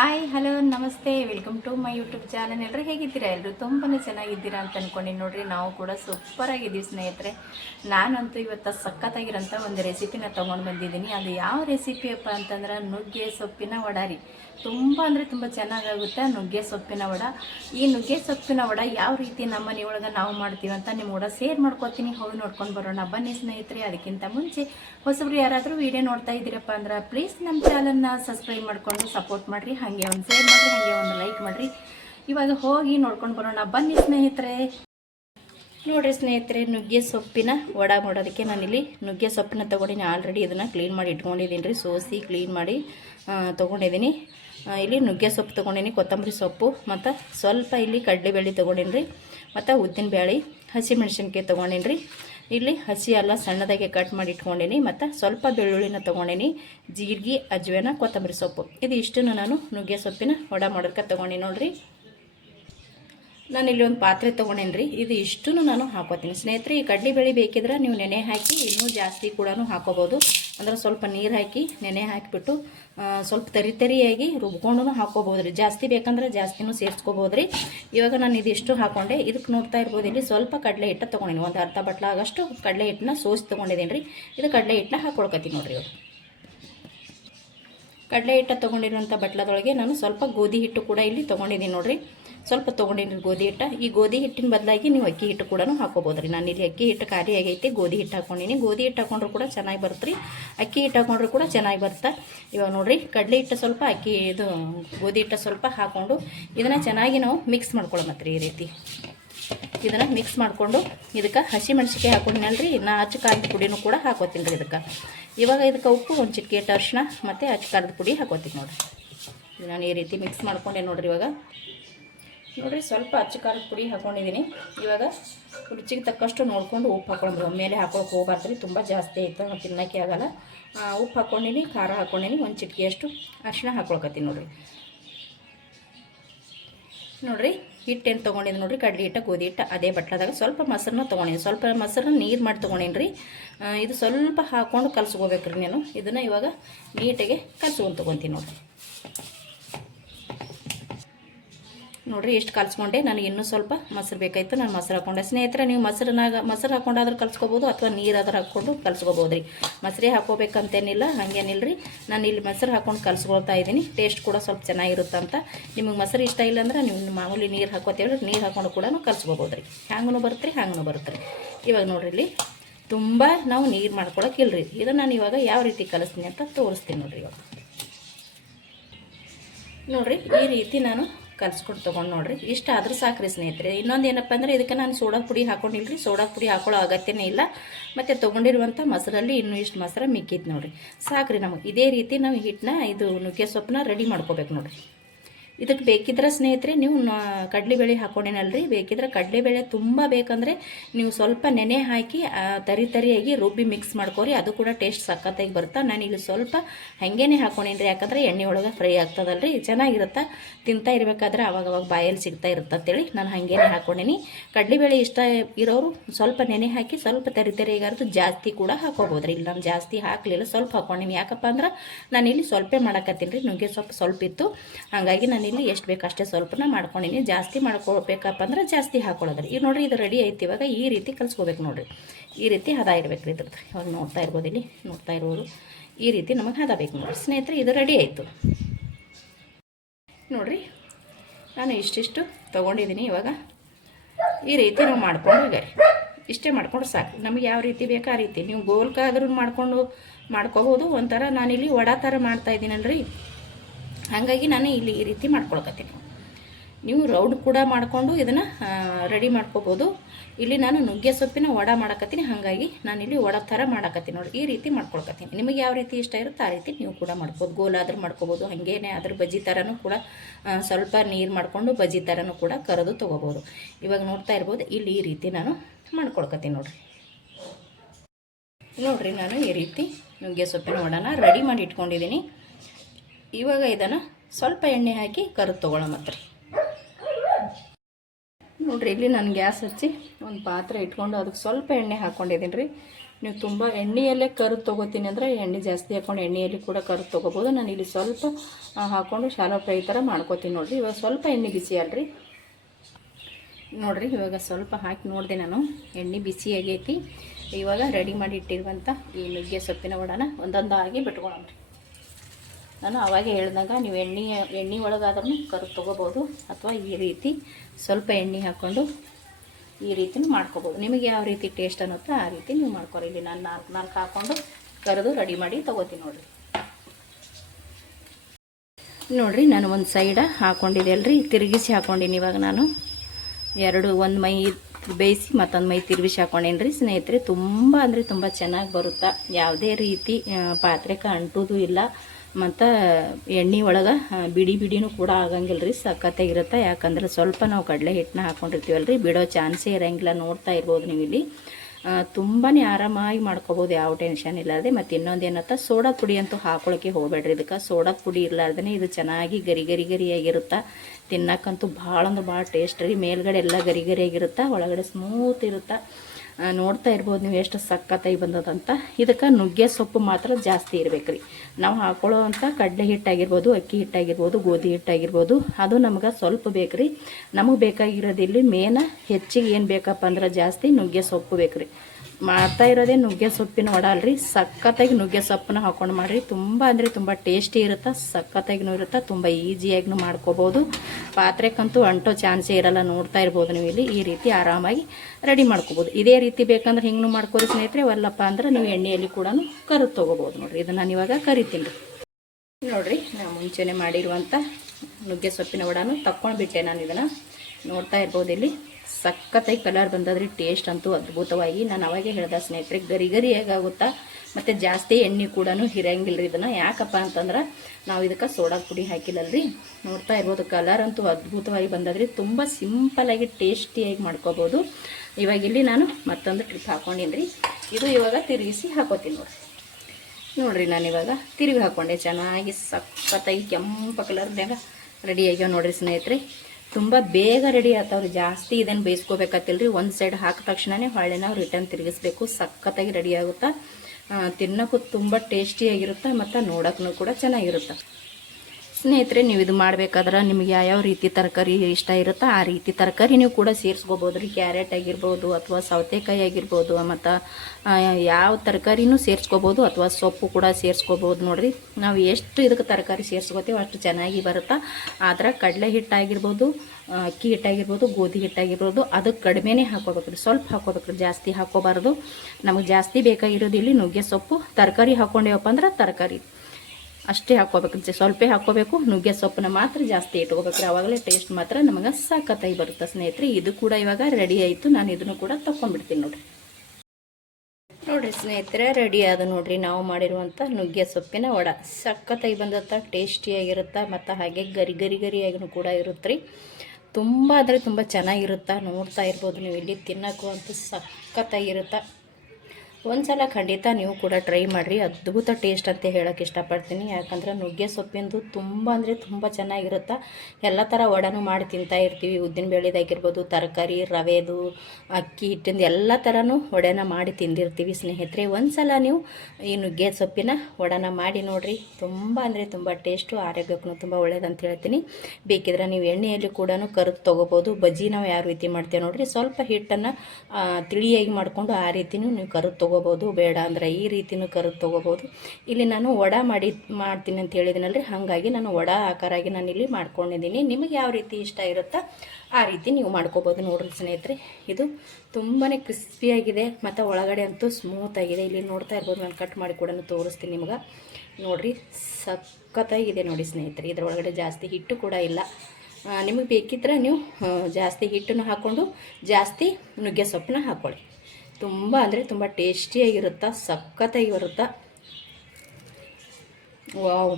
Hi hello ನಮಸ್ತೆ welcome to my YouTube channel. ಎಲ್ಲರೂ ಹೇಗಿದ್ದೀರಾ? ಎಲ್ಲರೂ ತುಂಬಾ ಚೆನ್ನಾಗಿದ್ದೀರಾ ಅಂತ ಅಂದ್ಕೊಂಡು ನೋಡಿರಿ, ನಾವು ಕೂಡ ಸೂಪರಾಗಿದ್ದೀವಿ ಸ್ನೇಹಿತರೆ. ನಾನಂತೂ ಇವತ್ತು ಸಖತ್ತಾಗಿರೋಂಥ ಒಂದು ರೆಸಿಪಿನ ತೊಗೊಂಡು ಬಂದಿದ್ದೀನಿ. ಅದು ಯಾವ ರೆಸಿಪಿ ಅಪ್ಪ ಅಂತಂದ್ರೆ ನುಗ್ಗೆ ಸೊಪ್ಪಿನ ವಡ ರೀ. ತುಂಬ ಅಂದರೆ ತುಂಬ ಚೆನ್ನಾಗಾಗುತ್ತೆ ನುಗ್ಗೆ ಸೊಪ್ಪಿನ ವಡ. ಈ ನುಗ್ಗೆ ಸೊಪ್ಪಿನ ವಡ ಯಾವ ರೀತಿ ನಮ್ಮ ಮನೆಯೊಳಗೆ ನಾವು ಮಾಡ್ತೀವಿ ಅಂತ ನಿಮ್ಮ ಕೂಡ ಶೇರ್ ಮಾಡ್ಕೊತೀನಿ. ಹೋಗಿ ನೋಡ್ಕೊಂಡು ಬರೋಣ ಬನ್ನಿ ಸ್ನೇಹಿತರೆ. ಅದಕ್ಕಿಂತ ಮುಂಚೆ ಹೊಸಬ್ರು ಯಾರಾದರೂ ವಿಡಿಯೋ ನೋಡ್ತಾ ಇದ್ದೀರಪ್ಪ ಅಂದ್ರೆ ಪ್ಲೀಸ್ ನಮ್ಮ ಚಾನಲ್ನ ಸಬ್ಸ್ಕ್ರೈಬ್ ಮಾಡಿಕೊಂಡು ಸಪೋರ್ಟ್ ಮಾಡಿರಿ. ಹಾಗೆ ಒಂದು ಶೇರ್ ಮಾಡಿರಿ, ಹಾಗೆ ಒಂದು ಲೈಕ್ ಮಾಡಿರಿ. ಇವಾಗ ಹೋಗಿ ನೋಡ್ಕೊಂಡು ಬರೋಣ ಬನ್ನಿ ಸ್ನೇಹಿತರೆ. ನೋಡಿರಿ ಸ್ನೇಹಿತರೆ, ನುಗ್ಗೆ ಸೊಪ್ಪಿನ ವಡ ಮಾಡೋದಕ್ಕೆ ನಾನಿಲ್ಲಿ ನುಗ್ಗೆ ಸೊಪ್ಪನ್ನ ತೊಗೊಂಡಿನಿ. ಆಲ್ರೆಡಿ ಇದನ್ನು ಕ್ಲೀನ್ ಮಾಡಿ ಇಟ್ಕೊಂಡಿದ್ದೀನಿ ರೀ. ಸೋಸಿ ಕ್ಲೀನ್ ಮಾಡಿ ತೊಗೊಂಡಿದ್ದೀನಿ. ಇಲ್ಲಿ ನುಗ್ಗೆ ಸೊಪ್ಪು ತೊಗೊಂಡಿನಿ, ಕೊತ್ತಂಬರಿ ಸೊಪ್ಪು ಮತ್ತು ಸ್ವಲ್ಪ ಇಲ್ಲಿ ಕಡಲೆಬೇಳೆ ತೊಗೊಂಡಿನಿ ರೀ, ಮತ್ತು ಉದ್ದಿನಬೇಳೆ, ಹಸಿಮೆಣ್ಸಿನ್ಕಾಯಿ ತೊಗೊಂಡಿನಿ ರೀ. ಇಲ್ಲಿ ಹಸಿ ಎಲ್ಲ ಸಣ್ಣದಾಗಿ ಕಟ್ ಮಾಡಿ ಇಟ್ಕೊಂಡೀನಿ, ಮತ್ತು ಸ್ವಲ್ಪ ಬೆಳ್ಳುಳ್ಳಿನ ತೊಗೊಂಡೀನಿ, ಜೀರಿಗೆ, ಅಜ್ವೇನ, ಕೊತ್ತಂಬರಿ ಸೊಪ್ಪು. ಇದು ಇಷ್ಟನ್ನು ನಾನು ನುಗ್ಗೆ ಸೊಪ್ಪಿನ ವಡ ಮಾಡೋದಕ್ಕೆ ತೊಗೊಂಡಿನಿ. ನೋಡಿರಿ, ನಾನಿಲ್ಲಿ ಒಂದು ಪಾತ್ರೆ ತೊಗೊಂಡೇನಿ ರೀ. ಇದು ಇಷ್ಟನ್ನು ನಾನು ಹಾಕೋತೀನಿ ಸ್ನೇಹಿತರೆ. ಈ ಕಡಲೆಬೇಳೆ ಬೇಕಿದ್ರೆ ನೀವು ನೆನೆ ಹಾಕಿ ಇನ್ನೂ ಜಾಸ್ತಿ ಕೂಡ ಹಾಕೋಬೋದು. ಅಂದ್ರೆ ಸ್ವಲ್ಪ ನೀರು ಹಾಕಿ ನೆನೆ ಹಾಕಿಬಿಟ್ಟು ಸ್ವಲ್ಪ ತರಿಯಾಗಿ ರುಬ್ಕೊಂಡು ಹಾಕೋಬೋದು ರೀ. ಜಾಸ್ತಿ ಬೇಕಂದ್ರೆ ಜಾಸ್ತಿನೂ ಸೇರಿಸ್ಕೋಬೋದು ರೀ. ಇವಾಗ ನಾನು ಇದಿಷ್ಟು ಹಾಕ್ಕೊಂಡೆ. ಇದಕ್ಕೆ ನೋಡ್ತಾ ಇರ್ಬೋದು, ಇಲ್ಲಿ ಸ್ವಲ್ಪ ಕಡಲೆ ಹಿಟ್ಟು ತೊಗೊಂಡಿನಿ. ಒಂದು ಅರ್ಧ ಬಟ್ಲ ಆಗಷ್ಟು ಕಡಲೆ ಹಿಟ್ಟನ್ನ ಸೋಸಿ ತೊಗೊಂಡಿದ್ದೀನಿ ರೀ. ಇದು ಕಡಲೆ ಹಿಟ್ಟನ್ನ ಹಾಕ್ಕೊಳ್ಕತ್ತೀನಿ ನೋಡಿರಿ. ಇವಾಗ ಕಡಲೆ ಹಿಟ್ಟು ತೊಗೊಂಡಿರೋಂಥ ಬಟ್ಲದೊಳಗೆ ನಾನು ಸ್ವಲ್ಪ ಗೋಧಿ ಹಿಟ್ಟು ಕೂಡ ಇಲ್ಲಿ ತೊಗೊಂಡಿದ್ದೀನಿ ನೋಡಿರಿ. ಸ್ವಲ್ಪ ತೊಗೊಂಡಿನಿ ಗೋಧಿ ಹಿಟ್ಟು. ಈ ಗೋಧಿ ಹಿಟ್ಟಿನ ಬದಲಾಗಿ ನೀವು ಅಕ್ಕಿ ಹಿಟ್ಟು ಕೂಡ ಹಾಕೋಬೋದು ರೀ. ನಾನು ಇಲ್ಲಿ ಅಕ್ಕಿ ಹಿಟ್ಟು ಖಾಲಿ ಆಗೈತಿ, ಗೋಧಿ ಹಿಟ್ಟು ಹಾಕ್ಕೊಂಡಿನಿ. ಗೋಧಿ ಹಿಟ್ಟು ಹಾಕೊಂಡ್ರು ಕೂಡ ಚೆನ್ನಾಗಿ ಬರುತ್ತೆ ರೀ, ಅಕ್ಕಿ ಹಿಟ್ಟು ಹಾಕೊಂಡ್ರು ಕೂಡ ಚೆನ್ನಾಗಿ ಬರುತ್ತೆ. ಇವಾಗ ನೋಡಿರಿ, ಕಡಲೆ ಹಿಟ್ಟು ಸ್ವಲ್ಪ, ಗೋಧಿ ಹಿಟ್ಟು ಸ್ವಲ್ಪ ಹಾಕ್ಕೊಂಡು ಇದನ್ನು ಚೆನ್ನಾಗಿ ನಾವು ಮಿಕ್ಸ್ ಮಾಡ್ಕೊಳ್ಳೋಣ ರೀ. ಈ ರೀತಿ ಇದನ್ನು ಮಿಕ್ಸ್ ಮಾಡಿಕೊಂಡು ಇದಕ್ಕೆ ಹಸಿ ಮೆಣಸಿನ್ಕಾಯಿ ಹಾಕೊಂಡಿನಲ್ರಿ, ನಾ ಅಚ್ಚ ಖಾರದ ಪುಡಿನೂ ಕೂಡ ಹಾಕೋತೀನಿ ರೀ ಇದಕ್ಕೆ. ಇವಾಗ ಇದಕ್ಕೆ ಉಪ್ಪು, ಒಂದು ಚಿಟಿಕೆ ಅರಿಶಿನ ಮತ್ತು ಅಚ್ಚ ಖಾರದ ಪುಡಿ ಹಾಕೋತೀನಿ ನೋಡಿರಿ. ನಾನು ಈ ರೀತಿ ಮಿಕ್ಸ್ ಮಾಡ್ಕೊಂಡೆ ನೋಡಿರಿ. ಇವಾಗ ನೋಡಿರಿ, ಸ್ವಲ್ಪ ಅಚ್ಚ ಖಾರದ ಪುಡಿ ಹಾಕ್ಕೊಂಡಿದ್ದೀನಿ. ಇವಾಗ ರುಚಿಗೆ ತಕ್ಕಷ್ಟು ನೋಡಿಕೊಂಡು ಉಪ್ಪು ಹಾಕ್ಕೊಂಡು, ಮೇಲೆ ಹಾಕೋಕೆ ಹೋಗ್ಬಾರ್ದು ರೀ, ತುಂಬ ಜಾಸ್ತಿ ಆಯಿತು ತಿನ್ನೋಕ್ಕೆ ಆಗೋಲ್ಲ. ಉಪ್ಪು ಹಾಕ್ಕೊಂಡಿನಿ, ಖಾರ ಹಾಕ್ಕೊಂಡಿನಿ, ಒಂದು ಚಿಟಿಕೆಯಷ್ಟು ಅರಿಶಿನ ಹಾಕ್ಕೊಳ್ಕತ್ತೀನಿ ನೋಡಿರಿ. ನೋಡಿರಿ, ಹಿಟ್ಟೇನು ತೊಗೊಂಡಿದ್ದು ನೋಡಿರಿ, ಕಡಲೆ ಹಿಟ್ಟು, ಗೋಧಿ ಹಿಟ್ಟು ಅದೇ ಬಟ್ಲದಾಗ ಸ್ವಲ್ಪ ಮೊಸರನ್ನ ತೊಗೊಂಡಿನಿ. ಸ್ವಲ್ಪ ಮೊಸರನ್ನ ನೀರು ಮಾಡಿ ತೊಗೊಂಡೀನಿ ರೀ. ಇದು ಸ್ವಲ್ಪ ಹಾಕ್ಕೊಂಡು ಕಲಸ್ಕೋಬೇಕ್ರಿ ನಾನು. ಇದನ್ನು ಇವಾಗ ನೀಟಾಗಿ ಕಲಸ್ಕೊಂಡು ತೊಗೊತೀನಿ ನೋಡಿರಿ. ನೋಡಿರಿ, ಎಷ್ಟು ಕಲಿಸ್ಕೊಂಡೆ. ನನಗೆ ಇನ್ನೂ ಸ್ವಲ್ಪ ಮೊಸರು ಬೇಕಾಯ್ತು, ನಾನು ಮೊಸರು ಹಾಕ್ಕೊಂಡೆ ಸ್ನೇಹಿತರೆ. ನೀವು ಮೊಸರು ಹಾಕ್ಕೊಂಡಾದ್ರೂ ಕಲಿಸ್ಕೋಬೋದು, ಅಥವಾ ನೀರಾದ್ರೂ ಹಾಕ್ಕೊಂಡು ಕಲಿಸ್ಕೋಬೋದು ರೀ. ಮೊಸರೇ ಹಾಕೋಬೇಕಂತೇನಿಲ್ಲ, ಹಾಗೇನಿಲ್ಲ ರೀ. ನಾನು ಇಲ್ಲಿ ಮೊಸರು ಹಾಕ್ಕೊಂಡು ಕಲಿಸ್ಕೊಳ್ತಾ ಇದ್ದೀನಿ. ಟೇಸ್ಟ್ ಕೂಡ ಸ್ವಲ್ಪ ಚೆನ್ನಾಗಿರುತ್ತೆ ಅಂತ. ನಿಮಗೆ ಮೊಸರು ಇಷ್ಟ ಇಲ್ಲ ಅಂದ್ರೆ ನೀವು ಮಾಮೂಲಿ ನೀರು ಹಾಕೋತೇಳಿ ನೀರು ಹಾಕ್ಕೊಂಡು ಕೂಡ ಕಲಿಸ್ಕೋಬೋದು ರೀ. ಹ್ಯಾಂಗೂ ಬರುತ್ತೆ ರೀ, ಹ್ಯಾಂಗೂ ಬರುತ್ತೆ ರೀ. ಇವಾಗ ನೋಡಿರಿ, ಇಲ್ಲಿ ತುಂಬ ನಾವು ನೀರು ಮಾಡ್ಕೊಳಕ್ಕಿಲ್ಲ ರೀ. ಇದನ್ನು ನಾನು ಇವಾಗ ಯಾವ ರೀತಿ ಕಲಿಸ್ತೀನಿ ಅಂತ ತೋರಿಸ್ತೀನಿ ನೋಡಿರಿ. ಇವಾಗ ನೋಡಿರಿ, ಈ ರೀತಿ ನಾನು ಕಲಿಸ್ಕೊಂಡು ತೊಗೊಂಡು ನೋಡಿರಿ. ಇಷ್ಟ ಆದರೂ ಸಾಕ್ರಿ ಸ್ನೇಹಿತರೆ. ಇನ್ನೊಂದು ಏನಪ್ಪ ಅಂದರೆ, ಇದಕ್ಕೆ ನಾನು ಸೋಡಾ ಪುಡಿ ಹಾಕ್ಕೊಂಡಿಲ್ಲ ರೀ. ಸೋಡಾ ಪುಡಿ ಹಾಕೊಳ್ಳೋ ಅಗತ್ಯನೇ ಇಲ್ಲ. ಮತ್ತು ತೊಗೊಂಡಿರುವಂಥ ಮೊಸರಲ್ಲಿ ಇನ್ನೂ ಇಷ್ಟು ಮೊಸರು ಮಿಕ್ಕಿತ್ತು ನೋಡಿರಿ, ಸಾಕ್ರಿ ನಮಗೆ. ಇದೇ ರೀತಿ ನಾವು ಹಿಟ್ಟನ್ನ, ಇದು ನುಗ್ಗೆ ಸೊಪ್ಪನ್ನ ರೆಡಿ ಮಾಡ್ಕೋಬೇಕು ನೋಡಿರಿ. ಇದಕ್ಕೆ ಬೇಕಿದ್ರೆ ಸ್ನೇಹಿತರೆ, ನೀವು ಕಡಲೆಬೇಳೆ ಹಾಕ್ಕೊಂಡೇನಲ್ರಿ, ಬೇಕಿದ್ರೆ ಕಡಲೆಬೇಳೆ ತುಂಬ ಬೇಕಂದರೆ ನೀವು ಸ್ವಲ್ಪ ನೆನೆ ಹಾಕಿ ತರಿಯಾಗಿ ರುಬ್ಬಿ ಮಿಕ್ಸ್ ಮಾಡ್ಕೊರಿ. ಅದು ಕೂಡ ಟೇಸ್ಟ್ ಸಖತ್ತಾಗಿ ಬರುತ್ತೆ. ನಾನು ಇಲ್ಲಿ ಸ್ವಲ್ಪ ಹಾಗೇನೆ ಹಾಕ್ಕೊಂಡೇನಿ ರೀ, ಯಾಕಂದರೆ ಎಣ್ಣೆ ಒಳಗೆ ಫ್ರೈ ಆಗ್ತದಲ್ರಿ, ಚೆನ್ನಾಗಿರುತ್ತೆ. ತಿಂತಾ ಇರಬೇಕಾದ್ರೆ ಅವಾಗವಾಗ ಬಾಯಲ್ಲಿ ಸಿಗ್ತಾ ಇರುತ್ತೆ ಅಂತೇಳಿ ನಾನು ಹಾಗೇನೆ ಹಾಕ್ಕೊಂಡೇನಿ. ಕಡಲೆಬೇಳೆ ಇಷ್ಟ ಇರೋರು ಸ್ವಲ್ಪ ನೆನೆ ಹಾಕಿ ಸ್ವಲ್ಪ ತರಿಯಾಗಾರ್ದು ಜಾಸ್ತಿ ಕೂಡ ಹಾಕೋಬೋದು ರೀ. ಇಲ್ಲಿ ನಾನು ಜಾಸ್ತಿ ಹಾಕಲಿಲ್ಲ, ಸ್ವಲ್ಪ ಹಾಕ್ಕೊಂಡೀನಿ. ಯಾಕಪ್ಪ ಅಂದ್ರೆ ನಾನಿಲ್ಲಿ ಸ್ವಲ್ಪ ಮಾಡಕತ್ತೀನಿ ರೀ. ನುಗ್ಗೆ ಸೊಪ್ಪು ಸ್ವಲ್ಪ ಇತ್ತು, ಹಾಗಾಗಿ ನಾನು ಇಲ್ಲಿ ಎಷ್ಟು ಬೇಕು ಅಷ್ಟೇ ಸ್ವಲ್ಪನ ಮಾಡ್ಕೊಂಡಿನಿ. ಜಾಸ್ತಿ ಮಾಡ್ಕೊಳ್ಬೇಕಪ್ಪ ಅಂದ್ರೆ ಜಾಸ್ತಿ ಹಾಕೊಳ್ಳೋದ್ರಿ. ಈಗ ನೋಡಿರಿ, ಇದು ರೆಡಿ ಐತಿ. ಇವಾಗ ಈ ರೀತಿ ಕಲಿಸ್ಕೋಬೇಕು ನೋಡಿರಿ. ಈ ರೀತಿ ಹದ ಇರಬೇಕು ರೀ ಇದ್ರದ್ದು. ಇವಾಗ ನೋಡ್ತಾ ಇರ್ಬೋದು, ಇಲ್ಲಿ ನೋಡ್ತಾ ಇರ್ಬೋದು, ಈ ರೀತಿ ನಮಗೆ ಹದ ಬೇಕು ನೋಡಿರಿ ಸ್ನೇಹಿತರೆ. ಇದು ರೆಡಿ ಆಯಿತು ನೋಡಿರಿ. ನಾನು ಇಷ್ಟಿಷ್ಟು ತೊಗೊಂಡಿದ್ದೀನಿ. ಇವಾಗ ಈ ರೀತಿ ನಾವು ಮಾಡ್ಕೊಂಡು ಈಗ ಇಷ್ಟೇ ಮಾಡ್ಕೊಂಡು ಸಾಕು. ನಮಗೆ ಯಾವ ರೀತಿ ಬೇಕು ಆ ರೀತಿ ನೀವು ಗೋಲ್ಕಾದ್ರೂ ಮಾಡ್ಕೋಬೋದು. ಒಂಥರ ನಾನಿಲ್ಲಿ ವಡ ಥರ ಮಾಡ್ತಾಯಿದ್ದೀನಲ್ರಿ, ಹಾಗಾಗಿ ನಾನು ಇಲ್ಲಿ ಈ ರೀತಿ ಮಾಡ್ಕೊಳ್ಕತ್ತೀನಿ. ನೀವು ರೌಂಡ್ ಕೂಡ ಮಾಡಿಕೊಂಡು ಇದನ್ನು ರೆಡಿ ಮಾಡ್ಕೋಬೋದು. ಇಲ್ಲಿ ನಾನು ನುಗ್ಗೆ ಸೊಪ್ಪಿನ ವಡ ಮಾಡಕತ್ತೀನಿ, ಹಾಗಾಗಿ ನಾನಿಲ್ಲಿ ವಡ ಥರ ಮಾಡಕತ್ತೀನಿ ನೋಡಿ. ಈ ರೀತಿ ಮಾಡ್ಕೊಳ್ಕತ್ತೀನಿ. ನಿಮಗೆ ಯಾವ ರೀತಿ ಇಷ್ಟ ಇರುತ್ತೆ ಆ ರೀತಿ ನೀವು ಕೂಡ ಮಾಡ್ಬೋದು. ಗೋಲಾದ್ರೂ ಮಾಡ್ಕೋಬೋದು, ಹಾಗೇನೆ ಅದ್ರ ಬಜ್ಜಿ ಥರನೂ ಕೂಡ ಸ್ವಲ್ಪ ನೀರು ಮಾಡಿಕೊಂಡು ಬಜ್ಜಿ ಥರನೂ ಕೂಡ ಕರೆದು ತೊಗೋಬೋದು. ಇವಾಗ ನೋಡ್ತಾ ಇರ್ಬೋದು, ಇಲ್ಲಿ ಈ ರೀತಿ ನಾನು ಮಾಡ್ಕೊಳ್ಕತ್ತೀನಿ ನೋಡಿರಿ. ನೋಡಿರಿ, ನಾನು ಈ ರೀತಿ ನುಗ್ಗೆ ಸೊಪ್ಪಿನ ವಡನ ರೆಡಿ ಮಾಡಿ ಇಟ್ಕೊಂಡಿದ್ದೀನಿ. ಇವಾಗ ಇದನ್ನು ಸ್ವಲ್ಪ ಎಣ್ಣೆ ಹಾಕಿ ಕರೆದು ತೊಗೊಳ್ಳೋ ಮಾತ್ರ. ನೋಡಿರಿ, ಇಲ್ಲಿ ನಾನು ಗ್ಯಾಸ್ ಹಚ್ಚಿ ಒಂದು ಪಾತ್ರೆ ಇಟ್ಕೊಂಡು ಅದಕ್ಕೆ ಸ್ವಲ್ಪ ಎಣ್ಣೆ ಹಾಕ್ಕೊಂಡಿದ್ದೀನಿ ರೀ. ನೀವು ತುಂಬ ಎಣ್ಣೆಯಲ್ಲೇ ಕರಿದು ತೊಗೋತೀನಿ ಅಂದರೆ ಎಣ್ಣೆ ಜಾಸ್ತಿ ಹಾಕ್ಕೊಂಡು ಎಣ್ಣೆಯಲ್ಲಿ ಕೂಡ ಕರಿದು ತೊಗೋಬೋದು. ನಾನು ಇಲ್ಲಿ ಸ್ವಲ್ಪ ಹಾಕ್ಕೊಂಡು ಶಾಲೋ ಫ್ರೈ ಥರ ಮಾಡ್ಕೋತೀನಿ ನೋಡಿರಿ. ಇವಾಗ ಸ್ವಲ್ಪ ಎಣ್ಣೆ ಬಿಸಿ ಅಲ್ರಿ ನೋಡಿರಿ. ಇವಾಗ ಸ್ವಲ್ಪ ಹಾಕಿ ನೋಡಿದೆ ನಾನು, ಎಣ್ಣೆ ಬಿಸಿ ಆಗೈತಿ. ಇವಾಗ ರೆಡಿ ಮಾಡಿ ಇಟ್ಟಿರುವಂಥ ಈ ನುಗ್ಗೆ ಸೊಪ್ಪಿನ ವಡಾನ ಒಂದೊಂದಾಗಿ ಬಿಟ್ಕೊಳ್ಳೋಣ್ರಿ. ನಾನು ಅವಾಗೆ ಹೇಳ್ದಂಗೆ ನೀವು ಎಣ್ಣೆ ಒಳಗಾದ್ರೂ ಕರಿದು ತೊಗೋಬೋದು, ಅಥವಾ ಈ ರೀತಿ ಸ್ವಲ್ಪ ಎಣ್ಣೆ ಹಾಕ್ಕೊಂಡು ಈ ರೀತಿನೂ ಮಾಡ್ಕೋಬೋದು. ನಿಮಗೆ ಯಾವ ರೀತಿ ಟೇಸ್ಟ್ ಅನ್ನುತ್ತೋ ಆ ರೀತಿ ನೀವು ಮಾಡ್ಕೊರಿ. ಇಲ್ಲಿ ನಾನು ನಾಲ್ಕು ಹಾಕ್ಕೊಂಡು ಕರೆದು ರೆಡಿ ಮಾಡಿ ತೊಗೋತೀನಿ ನೋಡಿರಿ. ನಾನು ಒಂದು ಸೈಡ ಹಾಕ್ಕೊಂಡಿದ್ದೆ ಅಲ್ರಿ, ತಿರುಗಿಸಿ ಹಾಕ್ಕೊಂಡಿನಿ. ಇವಾಗ ನಾನು ಒಂದು ಮೈ ಬೇಯಿಸಿ ಮತ್ತೊಂದು ಮೈ ತಿರುಗಿಸಿ ಹಾಕ್ಕೊಂಡೇನಿ ರೀ ಸ್ನೇಹಿತರೆ. ತುಂಬ ಅಂದರೆ ತುಂಬ ಚೆನ್ನಾಗಿ ಬರುತ್ತಾ, ಯಾವುದೇ ರೀತಿ ಪಾತ್ರೆಗೆ ಅಂಟೋದು ಇಲ್ಲ, ಮತ್ತು ಎಣ್ಣೆ ಒಳಗೆ ಬಿಡಿನೂ ಕೂಡ ಆಗಂಗಿಲ್ಲ ರೀ, ಸಖತ್ತಾಗಿರುತ್ತೆ. ಯಾಕಂದ್ರೆ ಸ್ವಲ್ಪ ನಾವು ಕಡಲೆ ಹಿಟ್ಟನ್ನ ಹಾಕ್ಕೊಂಡಿರ್ತೀವಲ್ಲ ರೀ, ಬಿಡೋ ಚಾನ್ಸೇ ಇರೋಂಗಿಲ್ಲ. ನೋಡ್ತಾ ಇರ್ಬೋದು ನೀವು ಇಲ್ಲಿ ತುಂಬಾ ಆರಾಮಾಗಿ ಮಾಡ್ಕೋಬೋದು, ಯಾವ ಟೆನ್ಷನ್ ಇಲ್ಲದೆ. ಮತ್ತು ಇನ್ನೊಂದು ಏನತ್ತ, ಸೋಡಾ ಪುಡಿ ಅಂತೂ ಹಾಕೊಳ್ಳೋಕ್ಕೆ ಹೋಗಬೇಡ್ರಿ. ಇದಕ್ಕೆ ಸೋಡಾ ಪುಡಿ ಇರಲಾರ್ದೇ ಇದು ಚೆನ್ನಾಗಿ ಗರಿಯಾಗಿರುತ್ತೆ. ತಿನ್ನಕ್ಕಂತೂ ಭಾಳ ಅಂದ್ರೆ ಭಾಳ ಟೇಸ್ಟ್ ರೀ. ಮೇಲ್ಗಡೆ ಎಲ್ಲ ಗರಿಯಾಗಿರುತ್ತೆ, ಒಳಗಡೆ ಸ್ಮೂತ್ ಇರುತ್ತೆ. ನೋಡ್ತಾ ಇರ್ಬೋದು ನೀವು ಎಷ್ಟು ಸಖತ್ತಾಗಿ ಬಂದದಂತ. ಇದಕ್ಕೆ ನುಗ್ಗೆ ಸೊಪ್ಪು ಮಾತ್ರ ಜಾಸ್ತಿ ಇರಬೇಕು ರೀ. ನಾವು ಹಾಕೊಳ್ಳೋ ಅಂಥ ಕಡಲೆ ಹಿಟ್ಟಾಗಿರ್ಬೋದು, ಅಕ್ಕಿ ಹಿಟ್ಟಾಗಿರ್ಬೋದು, ಗೋಧಿ ಹಿಟ್ಟಾಗಿರ್ಬೋದು, ಅದು ನಮ್ಗೆ ಸ್ವಲ್ಪ ಬೇಕು ರೀ. ನಮಗೆ ಬೇಕಾಗಿರೋದಿಲ್ಲಿ ಮೇನ ಹೆಚ್ಚಿಗೆ ಏನು ಬೇಕಪ್ಪ ಅಂದ್ರೆ ಜಾಸ್ತಿ ನುಗ್ಗೆ ಸೊಪ್ಪು ಬೇಕು ರೀ. ಮಾಡ್ತಾ ಇರೋದೇ ನುಗ್ಗೆ ಸೊಪ್ಪಿನ ವಡ ಅಲ್ರಿ. ಸಖತ್ತಾಗಿ ನುಗ್ಗೆ ಸೊಪ್ಪನ್ನ ಹಾಕೊಂಡು ಮಾಡಿರಿ. ತುಂಬ ಅಂದರೆ ತುಂಬ ಟೇಸ್ಟಿ ಇರುತ್ತೆ, ಸಖತ್ತಾಗಿನೂ ಇರುತ್ತೆ, ತುಂಬ ಈಸಿಯಾಗಿನೂ ಮಾಡ್ಕೋಬೋದು. ಪಾತ್ರೆಕ್ಕಂತೂ ಅಂಟೋ ಚಾನ್ಸೇ ಇರಲ್ಲ. ನೋಡ್ತಾ ಇರ್ಬೋದು ನೀವು ಇಲ್ಲಿ ಈ ರೀತಿ ಆರಾಮಾಗಿ ರೆಡಿ ಮಾಡ್ಕೋಬೋದು. ಇದೇ ರೀತಿ ಬೇಕಂದ್ರೆ ಹಿಂಗೂ ಮಾಡ್ಕೋರಿ ಸ್ನೇಹಿತರೆ. ಒಲ್ಲಪ್ಪ ಅಂದ್ರೆ ನೀವು ಎಣ್ಣೆಯಲ್ಲಿ ಕೂಡ ಕರಿದು ತೊಗೋಬೋದು ನೋಡಿರಿ. ಇದನ್ನು ನಾನು ಇವಾಗ ಕರಿತೀನಿ ನೋಡಿರಿ. ನಾನು ಮುಂಚೆನೇ ಮಾಡಿರುವಂಥ ನುಗ್ಗೆ ಸೊಪ್ಪಿನ ವಡಾನು ತಕ್ಕೊಂಡ್ಬಿಟ್ಟೆ ನಾನು. ಇದನ್ನು ನೋಡ್ತಾ ಇರ್ಬೋದು ಇಲ್ಲಿ ಸಖತ್ತಾಗಿ ಕಲರ್ ಬಂದದ್ರಿ. ಟೇಸ್ಟ್ ಅಂತೂ ಅದ್ಭುತವಾಗಿ. ನಾನು ಅವಾಗೇ ಹೇಳ್ದೆ ಸ್ನೇಹಿತರೆ, ಗರಿಯಾಗುತ್ತಾ, ಮತ್ತು ಜಾಸ್ತಿ ಎಣ್ಣೆ ಕೂಡ ಹಿರಂಗಿಲ್ಲ ರೀ. ಇದನ್ನು ಯಾಕಪ್ಪ ಅಂತಂದ್ರೆ ನಾವು ಇದಕ್ಕೆ ಸೋಡಾ ಪುಡಿ ಹಾಕಿಲ್ಲಲ್ರಿ. ನೋಡ್ತಾ ಇರ್ಬೋದು ಕಲರ್ ಅಂತೂ ಅದ್ಭುತವಾಗಿ ಬಂದದ್ರಿ. ತುಂಬ ಸಿಂಪಲ್ಲಾಗಿ ಟೇಸ್ಟಿಯಾಗಿ ಮಾಡ್ಕೋಬೋದು. ಇವಾಗ ಇಲ್ಲಿ ನಾನು ಮತ್ತೊಂದು ಟ್ರಿಪ್ ಹಾಕ್ಕೊಂಡಿನಿ ರೀ. ಇದು ಇವಾಗ ತಿರುಗಿಸಿ ಹಾಕೋತೀನಿ ನೋಡಿರಿ. ನಾನು ಇವಾಗ ತಿರುಗಿ ಹಾಕ್ಕೊಂಡೆ, ಚೆನ್ನಾಗಿ ಸಖತ್ತಾಗಿ ಕೆಂಪು ಕಲರ್ದಾಗ ರೆಡಿ ಆಗ್ಯಾವ ನೋಡಿರಿ ಸ್ನೇಹಿತರೆ. ತುಂಬ ಬೇಗ ರೆಡಿ ಆಗ್ತಾವ್ರಿ. ಜಾಸ್ತಿ ಇದನ್ನು ಬೇಯಿಸ್ಕೋಬೇಕತ್ತಿಲ್ರಿ. ಒಂದು ಸೈಡ್ ಹಾಕಿದ ತಕ್ಷಣವೇ ಹೊಳ್ಳಿ ನಾವು ರಿಟರ್ನ್ ತಿರುಗಿಸ್ಬೇಕು. ಸಖತ್ತಾಗಿ ರೆಡಿ ಆಗುತ್ತಾ, ತಿನ್ನೋಕ್ಕೂ ತುಂಬ ಟೇಸ್ಟಿಯಾಗಿರುತ್ತೆ, ಮತ್ತು ನೋಡೋಕ್ಕೂ ಕೂಡ ಚೆನ್ನಾಗಿರುತ್ತೆ ಸ್ನೇಹಿತರೆ. ನೀವು ಇದು ಮಾಡಬೇಕಾದ್ರೆ ನಿಮಗೆ ಯಾವ್ಯಾವ ರೀತಿ ತರಕಾರಿ ಇಷ್ಟ ಇರುತ್ತೋ ಆ ರೀತಿ ತರಕಾರಿ ನೀವು ಕೂಡ ಸೇರಿಸ್ಕೋಬೋದು ರೀ. ಕ್ಯಾರೆಟ್ ಆಗಿರ್ಬೋದು, ಅಥವಾ ಸೌತೆಕಾಯಿ ಆಗಿರ್ಬೋದು, ಮತ್ತು ಯಾವ ತರಕಾರಿನೂ ಸೇರಿಸ್ಕೋಬೋದು, ಅಥವಾ ಸೊಪ್ಪು ಕೂಡ ಸೇರಿಸ್ಕೋಬೋದು ನೋಡಿರಿ. ನಾವು ಎಷ್ಟು ಇದಕ್ಕೆ ತರಕಾರಿ ಸೇರಿಸ್ಕೋತೀವಿ ಅಷ್ಟು ಚೆನ್ನಾಗಿ ಬರುತ್ತೆ. ಆದ್ರೆ ಕಡಲೆ ಹಿಟ್ಟಾಗಿರ್ಬೋದು, ಅಕ್ಕಿ ಹಿಟ್ಟಾಗಿರ್ಬೋದು, ಗೋಧಿ ಹಿಟ್ಟಾಗಿರ್ಬೋದು, ಅದಕ್ಕೆ ಕಡಿಮೆನೇ ಹಾಕೋಬೇಕ್ರಿ. ಸ್ವಲ್ಪ ಹಾಕೋಬೇಕ್ರಿ, ಜಾಸ್ತಿ ಹಾಕೋಬಾರ್ದು. ನಮಗೆ ಜಾಸ್ತಿ ಬೇಕಾಗಿರೋದು ಇಲ್ಲಿ ನುಗ್ಗೆ ಸೊಪ್ಪು. ತರಕಾರಿ ಹಾಕ್ಕೊಂಡೇವಪ್ಪ ಅಂದ್ರೆ ತರಕಾರಿ ಅಷ್ಟೇ ಹಾಕ್ಕೋಬೇಕು, ಸ್ವಲ್ಪ ಹಾಕ್ಕೋಬೇಕು. ನುಗ್ಗೆ ಸೊಪ್ಪನ್ನ ಮಾತ್ರ ಜಾಸ್ತಿ ಇಟ್ಕೋಬೇಕ್ರಿ. ಆವಾಗಲೇ ಟೇಸ್ಟ್ ಮಾತ್ರ ನಮಗೆ ಸಖತ್ತಾಗಿ ಬರುತ್ತೆ ಸ್ನೇಹಿತರೆ. ಇದು ಕೂಡ ಇವಾಗ ರೆಡಿ ಆಯಿತು. ನಾನು ಇದನ್ನು ಕೂಡ ತಗೊಂಡ್ಬಿಡ್ತೀನಿ ನೋಡಿರಿ ಸ್ನೇಹಿತರೆ. ರೆಡಿ ಆದ ನೋಡಿರಿ ನಾವು ಮಾಡಿರುವಂಥ ನುಗ್ಗೆ ಸೊಪ್ಪಿನ ವಡ. ಸಖತ್ತಾಗಿ ಬಂದತ್ತ, ಟೇಸ್ಟಿಯಾಗಿರುತ್ತೆ, ಮತ್ತು ಹಾಗೆ ಗರಿಯಾಗೂ ಕೂಡ ಇರುತ್ತೆ ರೀ. ತುಂಬ ಅಂದರೆ ತುಂಬ ಚೆನ್ನಾಗಿರುತ್ತೆ. ನೋಡ್ತಾ ಇರ್ಬೋದು ನೀವು ಇಲ್ಲಿ, ತಿನ್ನೋಕ್ಕೂ ಅಂತೂ ಸಖತ್ತಾಗಿರುತ್ತೆ. ಒಂದು ಸಲ ಖಂಡಿತ ನೀವು ಕೂಡ ಟ್ರೈ ಮಾಡಿರಿ. ಅದ್ಭುತ ಟೇಸ್ಟ್ ಅಂತ ಹೇಳೋಕ್ಕೆ ಇಷ್ಟಪಡ್ತೀನಿ. ಯಾಕಂದ್ರೆ ನುಗ್ಗೆ ಸೊಪ್ಪಿಂದು ತುಂಬ ಅಂದರೆ ತುಂಬ ಚೆನ್ನಾಗಿರುತ್ತೆ. ಎಲ್ಲ ಥರ ವಡನೂ ಮಾಡಿ ತಿಂತಾ ಇರ್ತೀವಿ. ಉದ್ದಿನ ಬೇಳೆದಾಗಿರ್ಬೋದು, ತರಕಾರಿ, ರವೆದು, ಅಕ್ಕಿ ಹಿಟ್ಟಿಂದ ಎಲ್ಲ ಥರನೂ ವಡೆನ ಮಾಡಿ ತಿಂದಿರ್ತೀವಿ ಸ್ನೇಹಿತರೆ. ಒಂದು ಸಲ ನೀವು ಈ ನುಗ್ಗೆ ಸೊಪ್ಪಿನ ವಡನ ಮಾಡಿ ನೋಡಿರಿ. ತುಂಬ ಅಂದರೆ ತುಂಬ ಟೇಸ್ಟು, ಆರೋಗ್ಯಕ್ಕೂ ತುಂಬ ಒಳ್ಳೇದಂತ ಹೇಳ್ತೀನಿ. ಬೇಕಿದ್ರೆ ನೀವು ಎಣ್ಣೆಯಲ್ಲಿ ಕೂಡ ಕರಿದು ತೊಗೋಬೋದು. ಬಜ್ಜಿ ನಾವು ಯಾವ ರೀತಿ ಮಾಡ್ತೇವೆ ನೋಡಿರಿ, ಸ್ವಲ್ಪ ಹಿಟ್ಟನ್ನು ತಿಳಿಯಾಗಿ ಮಾಡಿಕೊಂಡು ಆ ರೀತಿಯೂ ನೀವು ಕರಿದು ತೊಗೋಬೋದು. ಬೇಡ ಅಂದರೆ ಈ ರೀತಿಯೂ ಕರಿದು ತೊಗೋಬೋದು. ಇಲ್ಲಿ ನಾನು ವಡ ಮಾಡ್ತೀನಿ ಅಂತ ಹೇಳಿದ್ದೀನಲ್ರಿ, ಹಾಗಾಗಿ ನಾನು ವಡ ಆಕಾರಾಗಿ ನಾನು ಇಲ್ಲಿ ಮಾಡ್ಕೊಂಡಿದ್ದೀನಿ. ನಿಮಗೆ ಯಾವ ರೀತಿ ಇಷ್ಟ ಇರುತ್ತಾ ಆ ರೀತಿ ನೀವು ಮಾಡ್ಕೋಬೋದು ನೋಡ್ರಿ ಸ್ನೇಹಿತರೆ. ಇದು ತುಂಬಾ ಕ್ರಿಸ್ಪಿಯಾಗಿದೆ, ಮತ್ತು ಒಳಗಡೆ ಅಂತೂ ಸ್ಮೂತಾಗಿದೆ. ಇಲ್ಲಿ ನೋಡ್ತಾ ಇರ್ಬೋದು, ನಾನು ಕಟ್ ಮಾಡಿ ಕೂಡ ತೋರಿಸ್ತೀನಿ ನಿಮ್ಗೆ ನೋಡಿರಿ. ಸಖತ್ತಾಗಿದೆ ನೋಡಿ ಸ್ನೇಹಿತರೆ. ಇದರ ಒಳಗಡೆ ಜಾಸ್ತಿ ಹಿಟ್ಟು ಕೂಡ ಇಲ್ಲ. ನಿಮಗೆ ಬೇಕಿದ್ರೆ ನೀವು ಜಾಸ್ತಿ ಹಿಟ್ಟನ್ನು ಹಾಕ್ಕೊಂಡು ಜಾಸ್ತಿ ನುಗ್ಗೆ ಸೊಪ್ಪನ್ನ ಹಾಕ್ಕೊಳ್ಳಿ. ತುಂಬ ಅಂದರೆ ತುಂಬ ಟೇಸ್ಟಿಯಾಗಿರುತ್ತೆ, ಸಖತ್ತಾಗಿ ಬರುತ್ತೆ. ವಾವ್,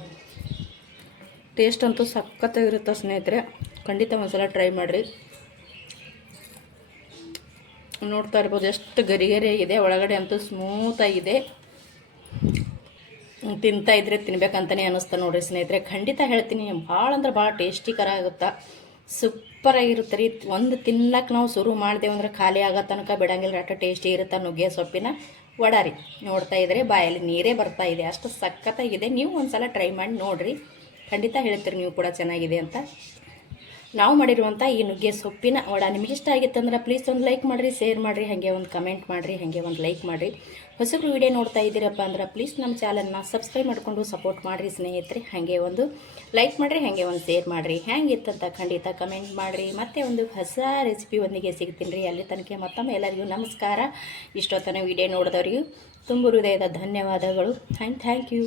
ಟೇಸ್ಟ್ ಅಂತೂ ಸಖತ್ತಾಗಿರುತ್ತೆ ಸ್ನೇಹಿತರೆ. ಖಂಡಿತ ಒಂದ್ಸಲ ಟ್ರೈ ಮಾಡಿರಿ. ನೋಡ್ತಾ ಇರ್ಬೋದು ಎಷ್ಟು ಗರಿಯಾಗಿದೆ, ಒಳಗಡೆ ಅಂತೂ ಸ್ಮೂತಾಗಿದೆ. ತಿಂತಾ ಇದ್ರೆ ತಿನ್ಬೇಕಂತಲೇ ಅನ್ನಿಸ್ತಾ ನೋಡಿರಿ ಸ್ನೇಹಿತರೆ. ಖಂಡಿತ ಹೇಳ್ತೀನಿ, ಭಾಳ ಅಂದ್ರೆ ಭಾಳ ಟೇಸ್ಟಿಕರ ಆಗುತ್ತೆ, ಸೂಪರಾಗಿರುತ್ತೆ ರೀ. ಒಂದು ತಿನ್ನಕ್ಕೆ ನಾವು ಶುರು ಮಾಡ್ದೇವು ಅಂದ್ರೆ ಖಾಲಿ ಆಗೋ ತನಕ ಬಿಡಂಗಿಲ್ಲ. ಅಷ್ಟು ಟೇಸ್ಟಿ ಇರುತ್ತೆ ನುಗ್ಗೆ ಸೊಪ್ಪಿನ ವಡ ರೀ. ನೋಡ್ತಾ ಇದ್ದರೆ ಬಾಯಲ್ಲಿ ನೀರೇ ಬರ್ತಾ ಇದೆ, ಅಷ್ಟು ಸಖತ್ತಾಗಿದೆ. ನೀವು ಒಂದು ಸಲ ಟ್ರೈ ಮಾಡಿ ನೋಡಿರಿ, ಖಂಡಿತ ಹೇಳ್ತೀರಿ ನೀವು ಕೂಡ ಚೆನ್ನಾಗಿದೆ ಅಂತ. ನಾವು ಮಾಡಿರುವಂಥ ಈ ನುಗ್ಗೆ ಸೊಪ್ಪಿನ ವಡ ನಿಮಗೆ ಇಷ್ಟ ಆಗಿತ್ತಂದ್ರೆ ಪ್ಲೀಸ್ ಒಂದು ಲೈಕ್ ಮಾಡಿರಿ, ಶೇರ್ ಮಾಡಿರಿ, ಹಾಗೆ ಒಂದು ಕಮೆಂಟ್ ಮಾಡಿರಿ, ಹಾಗೆ ಒಂದು ಲೈಕ್ ಮಾಡಿರಿ. ಹೊಸಬ್ರು ವಿಡಿಯೋ ನೋಡ್ತಾ ಇದ್ದೀರಪ್ಪ ಅಂದ್ರೆ ಪ್ಲೀಸ್ ನಮ್ಮ ಚಾನಲ್ನ ಸಬ್ಸ್ಕ್ರೈಬ್ ಮಾಡಿಕೊಂಡು ಸಪೋರ್ಟ್ ಮಾಡಿರಿ ಸ್ನೇಹಿತರೆ. ಹಾಗೆ ಒಂದು ಲೈಕ್ ಮಾಡಿರಿ, ಹಾಗೆ ಒಂದು ಶೇರ್ ಮಾಡಿರಿ. ಹೆಂಗಿತ್ತಂತ ಖಂಡಿತ ಕಮೆಂಟ್ ಮಾಡಿರಿ. ಮತ್ತೆ ಒಂದು ಹೊಸ ರೆಸಿಪಿ ಒಂದಿಗೆ ಸಿಗ್ತೀನಿ ರೀ. ಅಲ್ಲಿ ತನಕ ಮತ್ತೊಮ್ಮೆ ಎಲ್ಲರಿಗೂ ನಮಸ್ಕಾರ. ಇಷ್ಟೊತ್ತನ ವಿಡಿಯೋ ನೋಡಿದವರಿಗೂ ತುಂಬ ಹೃದಯದ ಧನ್ಯವಾದಗಳು. Thank you.